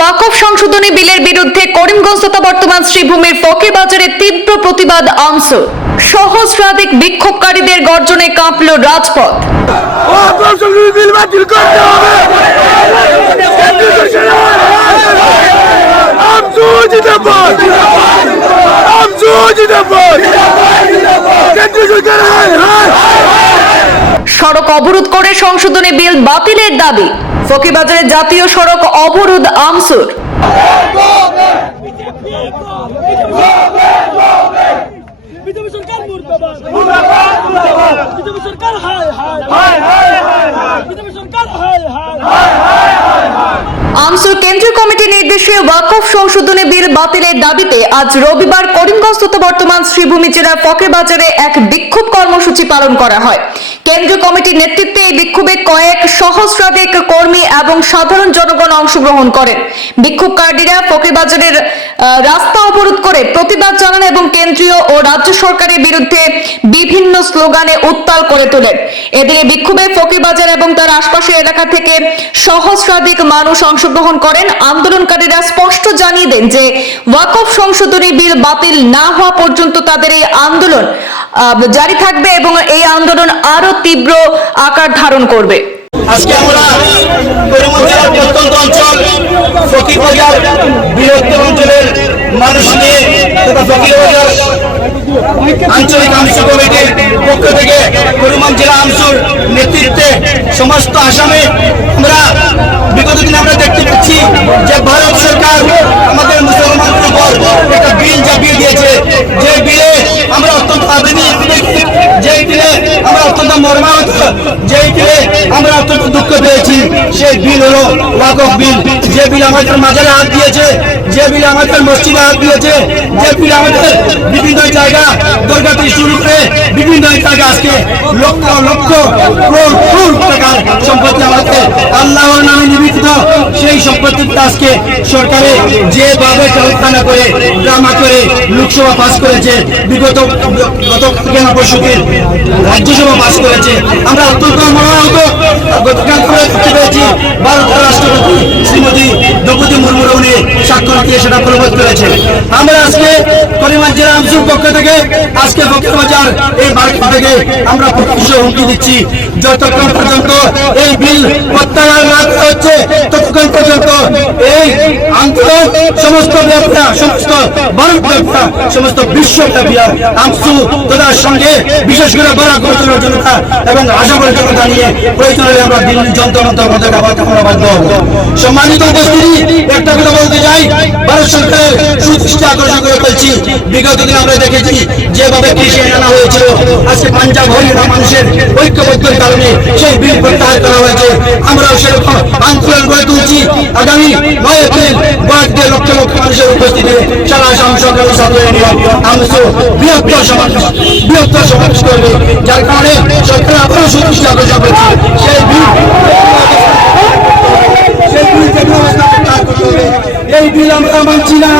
ওয়াকফ সংশোধনী বিলের বিরুদ্ধে করিমগঞ্জ তথা বর্তমান শ্রীভূমির ফকির বাজারে তীব্র প্রতিবাদ অংশ সহস্রাধিক বিক্ষোভকারীদের গর্জনে কাঁপল রাজপথ আপনার সঙ্গে বিল বাতিল করতে হবে আমসু জিন্দাবাদ আমসু জিন্দাবাদ কেন্দ্রীয় সরকার হায় হায় সড়ক অবরোধ করে সংশোধনী বিল বাতিলের দাবি। ফকিবাজারে জাতীয় সড়ক অবরোধ আমসুর। আমসুর কেন্দ্রীয় কমিটির নির্দেশে ওয়াকফ সংশোধনী বিল বাতিলের দাবিতে আজ রবিবার করিমগঞ্জ তথা বর্তমান শ্রীভূমি জেলার ফকিরবাজারে এক বিক্ষোভ কর্মসূচি পালন করা হয়। কেন্দ্রীয় কমিটির নেতৃত্বে এই বিক্ষোভে কয়েক সহস্রাধিক কর্মী এবং সাধারণ জনগণ অংশগ্রহণ করেন। বিক্ষোভকারীরা ফকিরবাজারের রাস্তা অবরোধ করে প্রতিবাদ জানান এবং কেন্দ্রীয় ও রাজ্য সরকারের বিরুদ্ধে বিভিন্ন স্লোগানে উত্তাল করে তোলেন। এদিকে বিক্ষোভে ফকিরবাজার এবং তার আশপাশের এলাকা থেকে সহস্রাধিক মানুষ অংশগ্রহণ করেন। আন্দোলনকারীরা স্পষ্ট জানিয়ে দেন যে ওয়াকফ সংশোধনী বিল বাতিল না হওয়া পর্যন্ত তাদের এই আন্দোলন জারি থাকবে এবং এই আন্দোলন আরও তীব্র আকার ধারণ করবে। আজকে আমরা অঞ্চল অঞ্চলের আঞ্চলিক আমসু কমিটির পক্ষ থেকে করিমগঞ্জ জেলা আমসুর নেতৃত্বে সমস্ত আসামে আমরা বিগত দিনে আমরা দেখতে পাচ্ছি যে ভারত সরকার আমাদের মুসলমানদের উপর একটা বিল চাপিয়ে দিয়েছে যে বিলে আমরা অত্যন্ত আবেদী যে বিলে আমরা অত্যন্ত মর্মাহত যে বিলে আমরা অত্যন্ত দুঃখ পেয়েছি সেই বিল হলো ওয়াকফ বিল। যে বিল আমাদের মাজারে হাত দিয়েছে, যে বিল আমাদের মসজিদে হাত দিয়েছে, যে বিল আমাদের বিভিন্ন জায়গা দুর্গা শুরু করে বিভিন্ন জায়গা আজকে লক্ষ লক্ষ টাকার সম্পত্তি আমাদের আল্লাহর নামে নিবেদিত। সেই সম্পত্তিটা আজকে সরকারে যেভাবে চালনা করে, ড্রামা করে, লোকসভা পাস করেছে, বিগত গত কেন পরশুদিন রাজ্যসভা পাস করেছে, আমরা অত্যন্ত মনোহত গতকাল স্বাক্ষর দিয়ে প্রবোধ করেছে। আমরা আজকে করিমার জেলা আমসুর পক্ষ থেকে আজকে বাজার এই মার্কেট থেকে আমরা প্রকাশ্য হুমকি দিচ্ছি। যতক্ষণ পর্যন্ত এই বিল প্রত্যাহার না হচ্ছে ততক্ষণ পর্যন্ত এই আন্দোলন সমস্ত ব্যবসা, সমস্ত ভারত ব্যবসা, সমস্ত বিশ্বব্যাপী আমসু তোদের সঙ্গে বিশেষ করে বরাক গোচরের জনতা এবং আসামের জনতা নিয়ে প্রয়োজনে আমরা দিল্লি যন্ত্রমন্ত্র পতাকা বার্তা আমরা বাধ্য হব সম্মানিত উপস্থিতি, একটা কথা বলতে চাই, ভারত সরকারের ফেলছি বিগত দিন আমরা দেখেছি, যেভাবে কৃষি আনা হয়েছিল, আজকে পাঞ্জাব হরিয়ানা মানুষের ঐক্যবদ্ধের কারণে সেই বিল প্রত্যাহার করা হয়েছে। আমরাও সেরকম আন্দোলন গড়ে তুলছি। আগামী নয় এপ্রিল বরাদ্দের লক্ষ লক্ষ মানুষের উপস্থিতি সারা আসাম সরকারি ছাত্র বৃহত্তর সমাজ বৃহত্তর সমাজ করবে। যার কারণে সরকার আবারও সন্তুষ্ট আবেদন যাবে সেই বিল এই বিল আমরা মানছি না।